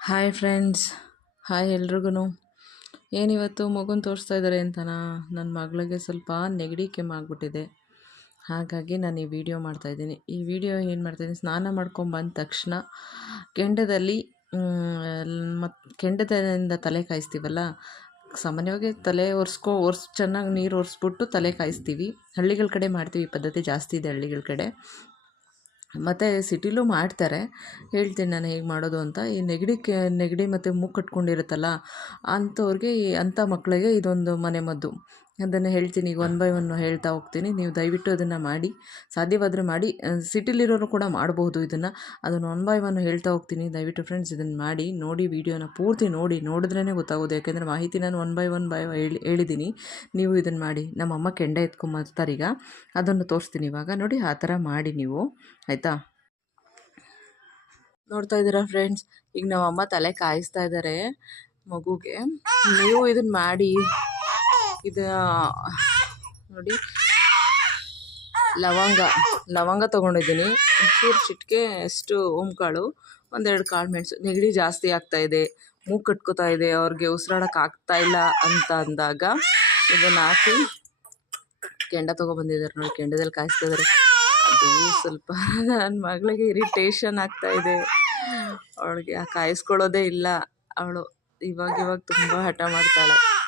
Hi friends. Hi ಎಲ್ರಿಗೂ ಏನಿವತ್ತು ಮಗುನ ತೋರಿಸ್ತಾ ಇದ್ದಾರೆ ಅಂತನಾ? ನನ್ನ ಮಗಳಿಗೆ ಸ್ವಲ್ಪ ನೆಗಡಿ ಕೆಮ್ಮು ಆಗ್ಬಿಟ್ಟಿದೆ ಹಾಗಾಗಿ ನಾನು ಈ ವಿಡಿಯೋ ಮಾಡ್ತಾಯಿದ್ದೀನಿ ಈ ವಿಡಿಯೋ ಏನು ಮಾಡ್ತಾಯಿದ್ದೀನಿ ಸ್ನಾನ ಮಾಡ್ಕೊಂಡು ಬಂದ ತಕ್ಷಣ ಕೆಂಡದಲ್ಲಿ ಮತ್ತು ಕೆಂಡದಿಂದ ತಲೆ ಕಾಯಿಸ್ತೀವಲ್ಲ, ಸಾಮಾನ್ಯವಾಗಿ ತಲೆ ಒರೆಸ್ಕೊ, ಒರೆಸ್, ಚೆನ್ನಾಗಿ ನೀರು ಒರೆಸ್ಬಿಟ್ಟು ತಲೆ ಕಾಯಿಸ್ತೀವಿ. ಹಳ್ಳಿಗಳ ಕಡೆ ಮಾಡ್ತೀವಿ, ಈ ಪದ್ಧತಿ ಜಾಸ್ತಿ ಇದೆ ಹಳ್ಳಿಗಳ ಕಡೆ. ಮತ್ತು ಸಿಟಿಲೂ ಮಾಡ್ತಾರೆ. ಹೇಳ್ತೀನಿ ನಾನು ಹೇಗೆ ಮಾಡೋದು ಅಂತ. ಈ ನೆಗಡಿ ಕೆ, ನೆಗಡಿ ಮತ್ತು ಮೂಗು ಕಟ್ಕೊಂಡಿರುತ್ತಲ್ಲ, ಅಂಥವ್ರಿಗೆ ಈ ಅಂಥ ಮಕ್ಕಳಿಗೆ ಇದೊಂದು ಮನೆಮದ್ದು ಅದನ್ನು ಹೇಳ್ತೀನಿ, ಈಗ ಒನ್ ಬೈ ಒನ್ ಹೇಳ್ತಾ ಹೋಗ್ತೀನಿ. ನೀವು ದಯವಿಟ್ಟು ಅದನ್ನು ಮಾಡಿ, ಸಾಧ್ಯವಾದರೆ ಮಾಡಿ. ಸಿಟಿಲಿರೋರು ಕೂಡ ಮಾಡಬಹುದು ಇದನ್ನು. ಅದನ್ನು ಒನ್ ಬೈ ಒನ್ ಹೇಳ್ತಾ ಹೋಗ್ತೀನಿ. ದಯವಿಟ್ಟು ಫ್ರೆಂಡ್ಸ್ ಇದನ್ನು ಮಾಡಿ, ನೋಡಿ ವೀಡಿಯೋನ ಪೂರ್ತಿ ನೋಡಿ. ನೋಡಿದ್ರೇ ಗೊತ್ತಾಗೋದು. ಯಾಕೆಂದರೆ ಮಾಹಿತಿ ನಾನು ಒನ್ ಬೈ ಒನ್ ಬೈ ಹೇಳಿ ಹೇಳಿದ್ದೀನಿ ನೀವು ಇದನ್ನು ಮಾಡಿ. ನಮ್ಮ ಅಮ್ಮ ಕೆಂಡ ಎತ್ಕೊಂಬರ್ತಾರೀಗ ಅದನ್ನು ತೋರಿಸ್ತೀನಿ ಇವಾಗ. ನೋಡಿ, ಆ ಥರ ಮಾಡಿ ನೀವು. ಆಯಿತಾ? ನೋಡ್ತಾ ಇದ್ದೀರಾ ಫ್ರೆಂಡ್ಸ್ ಈಗ ನಮ್ಮಮ್ಮ ತಲೆ ಕಾಯಿಸ್ತಾ ಇದ್ದಾರೆ ಮಗುಗೆ. ನೀವು ಇದನ್ನು ಮಾಡಿ. ಇದು ನೋಡಿ. ಲವಂಗ ಲವಂಗ ತೊಗೊಂಡಿದ್ದೀನಿ. ಒಂಚೂರು ಚಿಟಿಕೆ, ಅಷ್ಟು ಓಂಕಾಳು, ಒಂದೆರಡು ಕಾಳು ಮೆಣಸು. ನೆಗಡಿ ಜಾಸ್ತಿ ಆಗ್ತಾ ಇದೆ. ಮೂಗು ಕಟ್ಕೋತಾ ಇದೆ. ಅವ್ರಿಗೆ ಉಸಿರಾಡೋಕೆ ಇಲ್ಲ ಅಂತ ಅಂದಾಗ ಇದನ್ನು ಹಾಕಿ ಕೆಂಡ ತೊಗೊಬಂದಿದ್ದಾರೆ ನೋಡಿ. ಕೆಂಡದಲ್ಲಿ ಕಾಯಿಸ್ತಾ ಇದ್ದಾರೆ. ಅದು ಸ್ವಲ್ಪ ನನ್ನ ಮಗಳಿಗೆ ಇರಿಟೇಷನ್ ಆಗ್ತಾ ಇದೆ. ಅವಳಿಗೆ ಕಾಯಿಸ್ಕೊಳ್ಳೋದೇ ಇಲ್ಲ. ಅವಳು ಇವಾಗ ಇವಾಗ ತುಂಬ ಹಠ ಮಾಡ್ತಾಳೆ.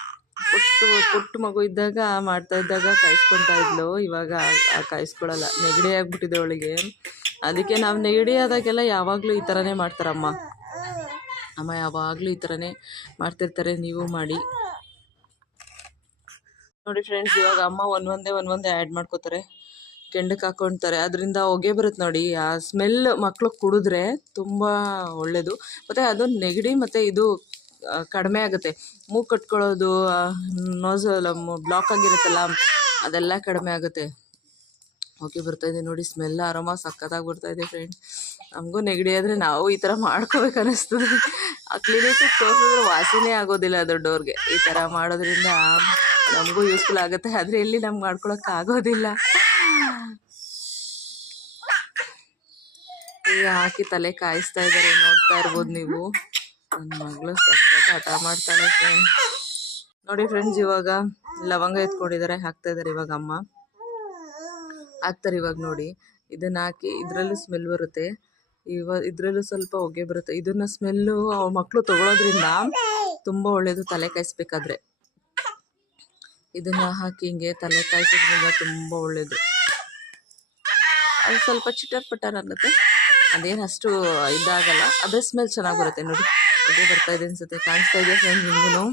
ಪುಟ್ಟು, ಪುಟ್ಟ ಮಗು ಇದ್ದಾಗ ಮಾಡ್ತಾ ಇದ್ದಾಗ ಕಾಯಿಸ್ಕೊತಾ ಇದ್ಲು. ಇವಾಗ ಕಾಯಿಸ್ಕೊಳ್ಳಲ್ಲ ನೆಗಡಿ ಆಗಿಬಿಟ್ಟಿದೆ ಅವಳಿಗೆ. ಅದಕ್ಕೆ ನಾವು ನೆಗಡಿ ಆದಾಗೆಲ್ಲ ಯಾವಾಗಲೂ ಈ ಥರನೇ ಮಾಡ್ತಾರಮ್ಮ. ಅಮ್ಮ ಯಾವಾಗಲೂ ಈ ಥರನೇ ಮಾಡ್ತಿರ್ತಾರೆ. ನೀವು ಮಾಡಿ. ನೋಡಿ ಫ್ರೆಂಡ್ಸ್ ಇವಾಗ ಅಮ್ಮ ಒಂದೊಂದೇ ಒಂದೊಂದೇ ಆ್ಯಡ್ ಮಾಡ್ಕೋತಾರೆ. ಕೆಂಡಕ್ಕೆ ಹಾಕ್ಕೊಳ್ತಾರೆ ಅದರಿಂದ ಹೊಗೆ ಬರುತ್ತೆ ನೋಡಿ. ಆ ಸ್ಮೆಲ್ ಮಕ್ಕಳು ಕುಡಿದ್ರೆ ತುಂಬ ಒಳ್ಳೆಯದು ಮತ್ತು ಅದು ನೆಗಡಿ ಮತ್ತು ಇದು ಕಡಿಮೆ ಆಗುತ್ತೆ. ಮೂಗು ಕಟ್ಕೊಳ್ಳೋದು ನೋಸ್ ಬ್ಲಾಕ್ ಆಗಿರುತ್ತಲ್ಲ, ಅದೆಲ್ಲ ಕಡಿಮೆ ಆಗುತ್ತೆ. ಓಕೆ ಇದೆ ನೋಡಿ ಸ್ಮೆಲ್ ಆರಾಮ, ಸಕ್ಕತ್ತಾಗಿ ಬರ್ತಾಯಿದೆ ಫ್ರೆಂಡ್ ನಮಗೂ ನೆಗಡಿ ಆದರೆ ನಾವು ಈ ಥರ ಮಾಡ್ಕೋಬೇಕು ಅನ್ನಿಸ್ತದೆ ಆ ಕ್ಲಿನಿಕ್ಕಿಗೆ ತೋರಿಸಿದ್ರೆ ವಾಸನೆ ಆಗೋದಿಲ್ಲ ದೊಡ್ಡವ್ರಿಗೆ ಈ ಥರ ಮಾಡೋದ್ರಿಂದ ನಮಗೂ ಯೂಸ್ಫುಲ್ ಆಗುತ್ತೆ, ಆದರೆ ಎಲ್ಲಿ ನಮ್ಗೆ ಮಾಡ್ಕೊಳಕ್ಕೆ ಆಗೋದಿಲ್ಲ. ಈಗ ಹಾಕಿ ತಲೆ ಕಾಯಿಸ್ತಾ ಇದ್ದಾರೆ ನೋಡ್ತಾ ಇರ್ಬೋದು ನೀವು. ನನ್ನ ಮಗಳು ಸಖತ್ ಹಠ ಮಾಡ್ತಾಳೆ ಫ್ರೆಂಡ್. ನೋಡಿ ಫ್ರೆಂಡ್ಸ್, ಇವಾಗ ಲವಂಗ ಎತ್ಕೊಂಡಿದ್ದಾರೆ ಹಾಕ್ತಾ ಇದಾರೆ ಇವಾಗ ಅಮ್ಮ. ಹಾಕ್ತಾರೆ ಇವಾಗ ನೋಡಿ. ಇದನ್ನ ಹಾಕಿ ಇದರಲ್ಲೂ ಸ್ಮೆಲ್ ಬರುತ್ತೆ. ಇವ, ಇದರಲ್ಲೂ ಸ್ವಲ್ಪ ಹೊಗೆ ಬರುತ್ತೆ. ಇದನ್ನ ಸ್ಮೆಲ್ಲು ಮಕ್ಕಳು ತಗೊಳ್ಳೋದ್ರಿಂದ ತುಂಬ ಒಳ್ಳೇದು ತಲೆ ಕಾಯಿಸ್ಬೇಕಾದ್ರೆ. ಇದನ್ನ ಹಾಕಿ ಹಿಂಗೆ ತಲೆ ಕಾಯಿಸೋದ್ರಿಂದ ತುಂಬ ಒಳ್ಳೇದು. ಅದು ಸ್ವಲ್ಪ ಚಿಟರ್ ಪಟರ್ ಅನ್ನತ್ತೆ. ಅದೇನು ಅಷ್ಟು ಇದಾಗಲ್ಲ. ಅದೇ ಸ್ಮೆಲ್ ಚೆನ್ನಾಗಿ ಬರುತ್ತೆ ನೋಡಿ. ಅದೇ ಬರ್ತಾ ಇದೆ ಅನ್ಸುತ್ತೆ. ಕಾಣಿಸ್ತಾ ಇದೆ ಫ್ರೆಂಡ್ ನಿಮಗೂ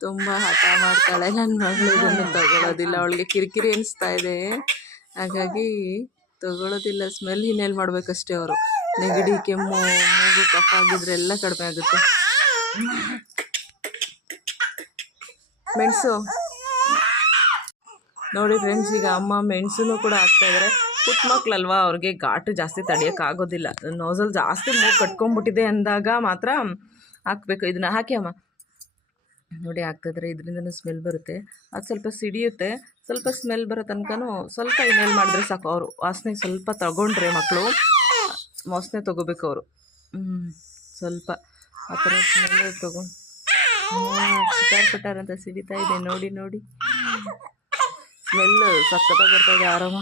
ತುಂಬ ಹಠ ಮಾಡ್ತಾಳೆ. ನನ್ನ ಮಗಳು ಇದನ್ನು ತಗೊಳ್ಳೋದಿಲ್ಲ ಅವಳಿಗೆ ಕಿರಿಕಿರಿ ಅನಿಸ್ತಾ ಇದೆ. ಹಾಗಾಗಿ ತಗೊಳ್ಳೋದಿಲ್ಲ ಸ್ಮೆಲ್ ಹಿನ್ನೆಲೆ ಮಾಡಬೇಕಷ್ಟೇ ಅವರು. ನೆಗಡಿ, ಕೆಮ್ಮು, ಮೂಗು, ಕಫ ಆಗಿದ್ರೆ ಎಲ್ಲ ಕಡಿಮೆ ಆಗುತ್ತೆ. ಮೆಣಸು. ನೋಡಿ ಫ್ರೆಂಡ್ಸ್ ಈಗ ಅಮ್ಮ ಮೆಣಸನ್ನು ಕೂಡ ಹಾಕ್ತಾ ಇದ್ದಾರೆ ಪುಟ್ಟ ಮಕ್ಳಲ್ವಾ ಅವ್ರಿಗೆ ಘಾಟು ಜಾಸ್ತಿ ತಡೆಯೋಕ್ಕಾಗೋದಿಲ್ಲ. ನೋಸಲ್ ಜಾಸ್ತಿ ಮೂಗು ಕಟ್ಕೊಂಡ್ಬಿಟ್ಟಿದೆ ಅಂದಾಗ ಮಾತ್ರ ಹಾಕ್ಬೇಕು. ಇದನ್ನು ಹಾಕಿ ಅಮ್ಮ. ನೋಡಿ ಹಾಕ್ತಿದ್ರೆ ಇದರಿಂದನೂ ಸ್ಮೆಲ್ ಬರುತ್ತೆ. ಅದು ಸ್ವಲ್ಪ ಸಿಡಿಯುತ್ತೆ. ಸ್ವಲ್ಪ ಸ್ಮೆಲ್ ಬರೋ ತನಕನೂ ಸ್ವಲ್ಪ ಇನ್ನೇನು ಮಾಡಿದ್ರೆ ಸಾಕು. ಅವರು ವಾಸನೆ ಸ್ವಲ್ಪ ತಗೊಂಡ್ರೆ ಮಕ್ಕಳು ವಾಸನೆ ತೊಗೋಬೇಕು ಅವರು. ಸ್ವಲ್ಪ ಆ ಥರ ಸ್ಮೆಲ್ ತಗೊಂಡು ಸಿಟಾರ್ ಪಟಾರ್ ಅಂತ ಸಿಡಿತಾ ಇದೆ. ನೋಡಿ ನೋಡಿ. ಸ್ಮೆಲ್ ಸಖತ್ತಾಗಿ ಇದೆ, ಆರಾಮ.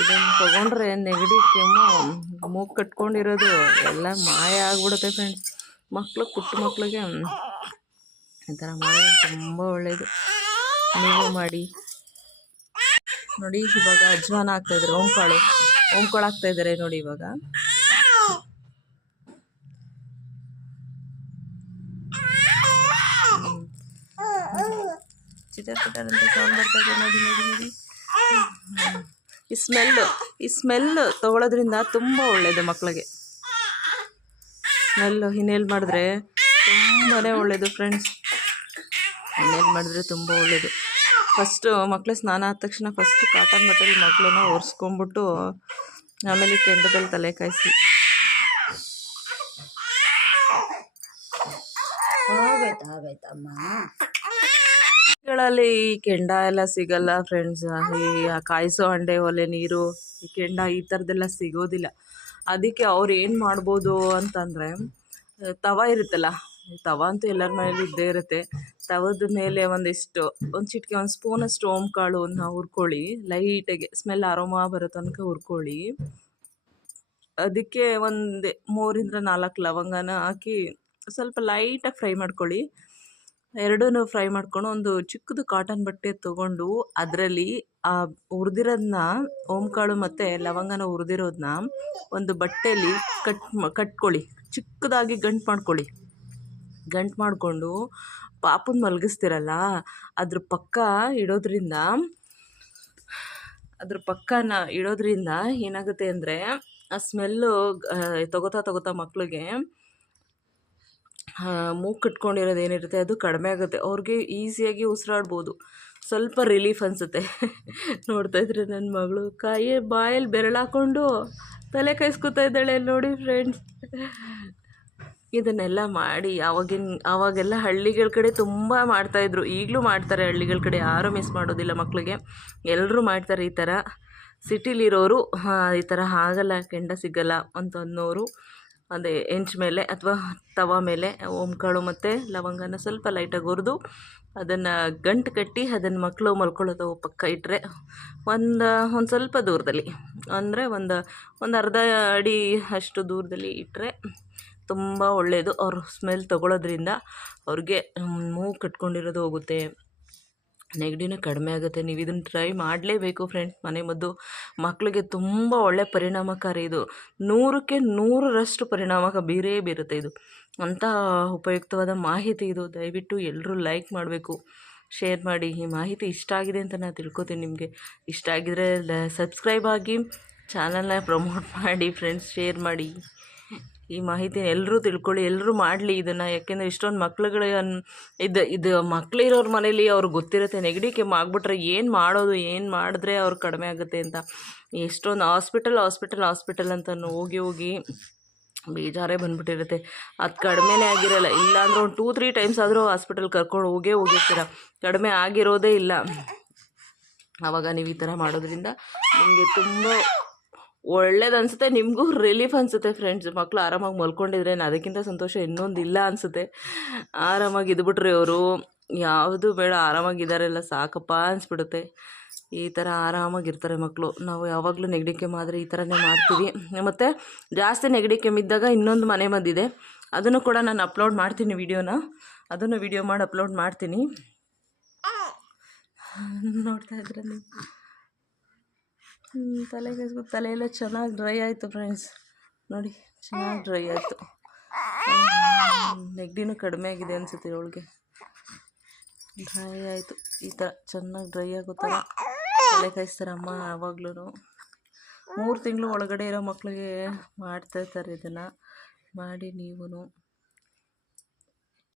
ಇದನ್ನು ತೊಗೊಂಡ್ರೆ ನೆಗಡಿ, ಕೆಮ್ಮು, ಮೂಗು ಕಟ್ಕೊಂಡಿರೋದು ಎಲ್ಲ ಮಾಯ ಆಗ್ಬಿಡುತ್ತೆ ಫ್ರೆಂಡ್ಸ್ ಮಕ್ಕಳು ಪುಟ್ಟ ಮಕ್ಕಳಿಗೆ ಈ ಥರ ಮಾಡೋದು ತುಂಬ ಒಳ್ಳೆಯದು ನೀವು ಮಾಡಿ. ನೋಡಿ, ಇವಾಗ ಅಜ್ವಾನ ಹಾಕ್ತಾಯಿದ್ದಾರೆ ಓಂಕಾಳು ಓಂಕಾಳು ಹಾಕ್ತಾಯಿದ್ದಾರೆ ನೋಡಿ ಇವಾಗ. ಅಂತ ಸೌಂಡ್ ನೋಡಿ ನೋಡಿ ನೋಡಿ. ಈ ಸ್ಮೆಲ್ಲು ಈ ಸ್ಮೆಲ್ ತೊಗೊಳೋದ್ರಿಂದ ತುಂಬ ಒಳ್ಳೆಯದು ಮಕ್ಕಳಿಗೆ ಸ್ಮೆಲ್ಲು ಇನ್ನೇಲ್ ಮಾಡಿದ್ರೆ ತುಂಬಾ ಒಳ್ಳೆಯದು ಫ್ರೆಂಡ್ಸ್ ಇನ್ನೇಲ್ ಮಾಡಿದ್ರೆ ತುಂಬ ಒಳ್ಳೆಯದು ಫಸ್ಟು ಮಕ್ಕಳು ಸ್ನಾನ ಆದ ತಕ್ಷಣ ಫಸ್ಟು ಕಾಟನ್ ಬಟ್ಟೆಲಿ ಮಕ್ಕಳನ್ನ ಒರೆಸ್ಕೊಂಬಿಟ್ಟು ಆಮೇಲೆ ಕೆಂಡದಲ್ಲಿ ತಲೆ ಕಾಯಿಸಿ. ಆಗೈತಮ್ಮ ಗಳಲ್ಲಿ ಈ ಕೆಂಡ ಎಲ್ಲ ಸಿಗಲ್ಲ ಫ್ರೆಂಡ್ಸ್ ಈ ಕಾಯಿಸೋ ಹಂಡೆ ಒಲೆ, ನೀರು, ಈ ಕೆಂಡ ಈ ಥರದ್ದೆಲ್ಲ ಸಿಗೋದಿಲ್ಲ. ಅದಕ್ಕೆ ಅವ್ರು ಏನು ಮಾಡ್ಬೋದು ಅಂತಂದರೆ, ತವ ಇರುತ್ತಲ್ಲ ತವ ಅಂತೂ ಎಲ್ಲರ ಮನೇಲಿ ಇದ್ದೇ ಇರುತ್ತೆ. ತವದ ಮೇಲೆ ಒಂದಿಷ್ಟು, ಒಂದು ಚಿಟಿಕೆ, ಒಂದು ಸ್ಪೂನಷ್ಟು ಓಂಕಾಳನ್ನ ಹುರ್ಕೊಳ್ಳಿ. ಲೈಟಾಗಿ ಸ್ಮೆಲ್ ಅರೋಮಾ ಬರೋ ತನಕ ಹುರ್ಕೊಳ್ಳಿ. ಅದಕ್ಕೆ ಒಂದು ಮೂರಿಂದ ನಾಲ್ಕು ಲವಂಗನ ಹಾಕಿ ಸ್ವಲ್ಪ ಲೈಟಾಗಿ ಫ್ರೈ ಮಾಡ್ಕೊಳ್ಳಿ. ಎರಡೂ ಫ್ರೈ ಮಾಡ್ಕೊಂಡು ಒಂದು ಚಿಕ್ಕದು ಕಾಟನ್ ಬಟ್ಟೆ ತೊಗೊಂಡು ಅದರಲ್ಲಿ, ಆ ಹುರಿದಿರೋದನ್ನ ಓಂಕಾಳು ಮತ್ತು ಲವಂಗನ ಹುರಿದಿರೋದನ್ನ ಒಂದು ಬಟ್ಟೆಯಲ್ಲಿ ಕಟ್ ಕಟ್ಕೊಳ್ಳಿ. ಚಿಕ್ಕದಾಗಿ ಗಂಟು ಮಾಡ್ಕೊಳ್ಳಿ. ಗಂಟು ಮಾಡಿಕೊಂಡು ಪಾಪನ ಮಲಗಿಸ್ತಿರಲ್ಲ, ಅದ್ರ ಪಕ್ಕ ಇಡೋದ್ರಿಂದ, ಅದ್ರ ಪಕ್ಕನ ಇಡೋದ್ರಿಂದ ಏನಾಗುತ್ತೆ ಅಂದರೆ, ಆ ಸ್ಮೆಲ್ಲು ತಗೋತಾ ತಗೋತಾ ಮಕ್ಳಿಗೆ ಮೂಗು ಕಟ್ಕೊಂಡಿರೋದು ಏನಿರುತ್ತೆ ಅದು ಕಡಿಮೆ ಆಗುತ್ತೆ. ಅವ್ರಿಗೆ ಈಸಿಯಾಗಿ ಉಸಿರಾಡ್ಬೋದು. ಸ್ವಲ್ಪ ರಿಲೀಫ್ ಅನಿಸುತ್ತೆ. ನೋಡ್ತಾ ಇದ್ರೆ ನನ್ನ ಮಗಳು ಕಾಯಿ ಬಾಯಲ್ಲಿ ಬೆರಳಾಕೊಂಡು ತಲೆ ಕಾಯಿಸ್ಕೊತಾ ಇದ್ದಾಳೆ ನೋಡಿ ಫ್ರೆಂಡ್ಸ್ ಇದನ್ನೆಲ್ಲ ಮಾಡಿ ಆವಾಗಿನ, ಆವಾಗೆಲ್ಲ ಹಳ್ಳಿಗಳ ಕಡೆ ತುಂಬ ಮಾಡ್ತಾಯಿದ್ರು ಈಗಲೂ ಮಾಡ್ತಾರೆ ಹಳ್ಳಿಗಳ ಕಡೆ, ಯಾರೂ ಮಿಸ್ ಮಾಡೋದಿಲ್ಲ ಮಕ್ಕಳಿಗೆ ಎಲ್ಲರೂ ಮಾಡ್ತಾರೆ ಈ ಥರ ಸಿಟಿಲಿರೋರು ಈ ಥರ ಆಗಲ್ಲ ಕೆಂಡ ಸಿಗಲ್ಲ ಅಂತ ಅನ್ನೋರು ಅದೇ ಎಂಚ್ ಮೇಲೆ ಅಥವಾ ತವ ಮೇಲೆ, ಓಂಕಾಳು ಮತ್ತು ಲವಂಗನ ಸ್ವಲ್ಪ ಲೈಟಾಗಿ ಹುರಿದು ಅದನ್ನು ಗಂಟು ಕಟ್ಟಿ ಅದನ್ನು ಮಕ್ಕಳು ಮಲ್ಕೊಳ್ಳೋದು ಪಕ್ಕ ಇಟ್ಟರೆ ಒಂದು ಒಂದು ಸ್ವಲ್ಪ ದೂರದಲ್ಲಿ, ಅಂದರೆ ಒಂದು ಒಂದು ಅರ್ಧ ಅಡಿ ಅಷ್ಟು ದೂರದಲ್ಲಿ ಇಟ್ಟರೆ ತುಂಬ ಒಳ್ಳೆಯದು ಅವರು ಸ್ಮೆಲ್ ತಗೊಳ್ಳೋದ್ರಿಂದ ಅವ್ರಿಗೆ ಮೂಗು ಕಟ್ಕೊಂಡಿರೋದು ಹೋಗುತ್ತೆ. ನೆಗಡಿನೂ ಕಡಿಮೆ ಆಗುತ್ತೆ. ನೀವು ಇದನ್ನು ಟ್ರೈ ಮಾಡಲೇಬೇಕು ಫ್ರೆಂಡ್ಸ್ ಮನೆ ಮದ್ದು ಮಕ್ಕಳಿಗೆ ತುಂಬ ಒಳ್ಳೆ ಪರಿಣಾಮಕಾರಿ ಇದು. ನೂರಕ್ಕೆ ನೂರರಷ್ಟು ಪರಿಣಾಮಕ ಬೀರೇ ಬೀರುತ್ತೆ ಇದು. ಅಂಥ ಉಪಯುಕ್ತವಾದ ಮಾಹಿತಿ ಇದು. ದಯವಿಟ್ಟು ಎಲ್ಲರೂ ಲೈಕ್ ಮಾಡಬೇಕು. ಶೇರ್ ಮಾಡಿ. ಈ ಮಾಹಿತಿ ಇಷ್ಟ ಆಗಿದೆ ಅಂತ ನಾನು ತಿಳ್ಕೊತೀನಿ ನಿಮಗೆ. ಇಷ್ಟ ಆಗಿದ್ರೆ ಸಬ್ಸ್ಕ್ರೈಬ್ ಆಗಿ ಚಾನಲ್ನ ಪ್ರಮೋಟ್ ಮಾಡಿ ಫ್ರೆಂಡ್ಸ್ ಶೇರ್ ಮಾಡಿ. ಈ ಮಾಹಿತಿ ಎಲ್ಲರೂ ತಿಳ್ಕೊಳ್ಳಿ ಎಲ್ಲರೂ ಮಾಡಲಿ ಇದನ್ನು. ಯಾಕೆಂದರೆ ಇಷ್ಟೊಂದು ಮಕ್ಳುಗಳ ಇದು ಇದು ಮಕ್ಳಿರೋರ ಮನೇಲಿ ಅವ್ರಿಗೆ ಗೊತ್ತಿರುತ್ತೆ ನೆಗಡಿ ಕೆಮ್ಮು ಆಗ್ಬಿಟ್ರೆ ಏನು ಮಾಡೋದು, ಏನು ಮಾಡಿದ್ರೆ ಅವ್ರು ಕಡಿಮೆ ಆಗುತ್ತೆ ಅಂತ. ಎಷ್ಟೊಂದು ಹಾಸ್ಪಿಟಲ್ ಹಾಸ್ಪಿಟಲ್ ಹಾಸ್ಪಿಟಲ್ ಅಂತ ಹೋಗಿ ಹೋಗಿ ಬೇಜಾರೇ ಬಂದ್ಬಿಟ್ಟಿರುತ್ತೆ. ಅದು ಕಡಿಮೆನೇ ಆಗಿರಲ್ಲ. ಇಲ್ಲಾಂದ್ರೆ ಒಂದು ಟೂ ತ್ರೀ ಟೈಮ್ಸ್ ಆದರೂ ಹಾಸ್ಪಿಟಲ್ ಕರ್ಕೊಂಡು ಹೋಗೇ ಹೋಗಿರ್ತೀರ. ಕಡಿಮೆ ಆಗಿರೋದೇ ಇಲ್ಲ. ಆವಾಗ ನೀವು ಈ ಥರ ಮಾಡೋದ್ರಿಂದ ನಿಮಗೆ ತುಂಬ ಒಳ್ಳೇದು ಅನಿಸುತ್ತೆ, ನಿಮಗೂ ರಿಲೀಫ್ ಅನಿಸುತ್ತೆ ಫ್ರೆಂಡ್ಸ್ ಮಕ್ಕಳು ಆರಾಮಾಗಿ ಮಲ್ಕೊಂಡಿದ್ರೆ ಅದಕ್ಕಿಂತ ಸಂತೋಷ ಇನ್ನೊಂದು ಇಲ್ಲ ಅನಿಸುತ್ತೆ. ಆರಾಮಾಗಿ ಇದ್ಬಿಟ್ರಿ ಅವರು, ಯಾವುದು ಬೇಡ ಆರಾಮಾಗಿದ್ದಾರೆಲ್ಲ ಸಾಕಪ್ಪ ಅನಿಸ್ಬಿಡುತ್ತೆ. ಈ ಥರ ಆರಾಮಾಗಿರ್ತಾರೆ ಮಕ್ಕಳು ನಾವು ಯಾವಾಗಲೂ ನೆಗಡಿ ಕೆಮ್ಮು ಆದರೆ ಈ ಥರನೇ ಮಾಡ್ತೀವಿ. ಮತ್ತು ಜಾಸ್ತಿ ನೆಗಡಿ ಕೆಮ್ಮಿದ್ದಾಗ ಇನ್ನೊಂದು ಮನೆ ಮದ್ದಿದೆ ಅದನ್ನು ಕೂಡ ನಾನು ಅಪ್ಲೋಡ್ ಮಾಡ್ತೀನಿ ವಿಡಿಯೋನ ಅದನ್ನು ವಿಡಿಯೋ ಮಾಡಿ ಅಪ್ಲೋಡ್ ಮಾಡ್ತೀನಿ. ನೋಡ್ತಾ ಇದ್ರೆ ತಲೆ ಕೆಸ್ಕೊ, ತಲೆಯೆಲ್ಲ ಚೆನ್ನಾಗಿ ಡ್ರೈ ಆಯಿತು ಫ್ರೆಂಡ್ಸ್ ನೋಡಿ, ಚೆನ್ನಾಗಿ ಡ್ರೈ ಆಯಿತು. ನೆಗಡಿನೂ ಕಡಿಮೆ ಆಗಿದೆ ಅನಿಸುತ್ತೆ ಇವಳಿಗೆ. ಡ್ರೈ ಆಯಿತು. ಈ ಥರ ಚೆನ್ನಾಗಿ ಡ್ರೈ ಆಗುತ್ತಲ್ಲ ತಲೆ ಕಾಯಿಸ್ತಾರೆ ಅಮ್ಮ ಯಾವಾಗ್ಲೂ ಮೂರು ತಿಂಗಳು ಒಳಗಡೆ ಇರೋ ಮಕ್ಕಳಿಗೆ ಮಾಡ್ತಾ ಇರ್ತಾರೆ ಇದನ್ನು. ಮಾಡಿ ನೀವು